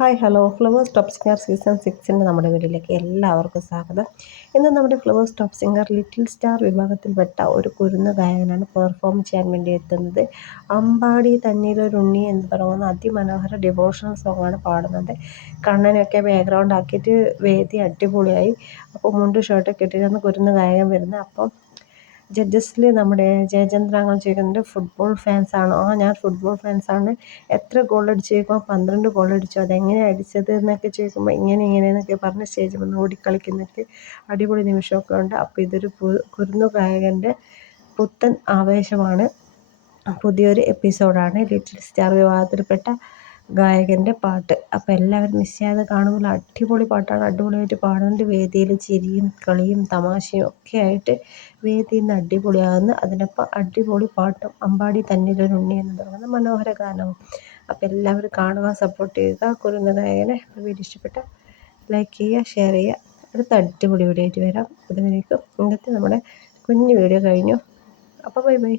Hi hello. Flowers top singer season സിക്സിന്റെ നമ്മുടെ വീട്ടിലേക്ക് എല്ലാവർക്കും സ്വാഗതം. ഇന്ന് നമ്മുടെ Flowers top singer little star വിഭാഗത്തിൽപ്പെട്ട ഒരു കുരുന്ന ഗായകനാണ് പെർഫോം ചെയ്യാൻ വേണ്ടി എത്തുന്നത്. അമ്പാടി തന്നീലൊരുണ്ണി എന്ന് പറയുന്ന അതിമനോഹര ഡിവോഷണൽ സോങ്ങാണ് പാടുന്നത്. കണ്ണനൊക്കെ ബാക്ക്ഗ്രൗണ്ട് ആക്കിയിട്ട് വേദി അടിപൊളിയായി. അപ്പോൾ മുണ്ട് ഷർട്ടൊക്കെ ഇട്ടിരുന്ന കുരുന്ന ഗായകൻ വരുന്നത്. അപ്പം ജഡ്ജസിൽ നമ്മുടെ ജയചന്ദ്രാങ്ങൾ ചോദിക്കുന്നുണ്ട് ഫുട്ബോൾ ഫാൻസ് ആണോ? ആ ഞാൻ ഫുട്ബോൾ ഫാൻസാണ് എത്ര ഗോൾ അടിച്ചു ചോദിക്കുമ്പോൾ പന്ത്രണ്ട് ഗോൾ അടിച്ചു. അതെങ്ങനെ അടിച്ചത് എന്നൊക്കെ ചോദിക്കുമ്പോൾ ഇങ്ങനെ ഇങ്ങനെ എന്നൊക്കെ പറഞ്ഞ് സ്റ്റേജിൽ വന്ന് ഓടിക്കളിക്കുന്നൊക്കെ അടിപൊളി നിമിഷമൊക്കെ ഉണ്ട്. അപ്പോൾ ഇതൊരു കുരുന്നു ഗായകന്റെ പുത്തൻ ആവേശമാണ്. പുതിയൊരു എപ്പിസോഡാണ് ലിറ്റിൽ സ്റ്റാർ വിഭാഗത്തിൽപ്പെട്ട ഗായകന്റെ പാട്ട്. അപ്പോൾ എല്ലാവരും മിസ് ചെയ്യാതെ കാണുമ്പോൾ അടിപൊളി പാട്ടാണ്. അടിപൊളിയായിട്ട് പാടുന്നുണ്ട് വേദിയിൽ ചിരിയും കളിയും തമാശയും ഒക്കെ ആയിട്ട് വേദിയിൽ നിന്ന് അടിപൊളിയാകുന്നു അതിനൊപ്പം അടിപൊളി പാട്ടും അമ്പാടി തന്നിലൊരുണ്ണി എന്ന് പറയുന്ന മനോഹര ഗാനവും. അപ്പോൾ എല്ലാവരും കാണുക സപ്പോർട്ട് ചെയ്യുക. കുരുന്ന ഗായകനെ വീഡിയോ ഇഷ്ടപ്പെട്ട ലൈക്ക് ചെയ്യുക ഷെയർ ചെയ്യുക. അടുത്ത അടിപൊളി വീഡിയോ ആയിട്ട് വരാം. അതുവരേക്കും ഇന്നത്തെ നമ്മുടെ കുഞ്ഞു വീഡിയോ കഴിഞ്ഞു. അപ്പോൾ ബൈ ബൈ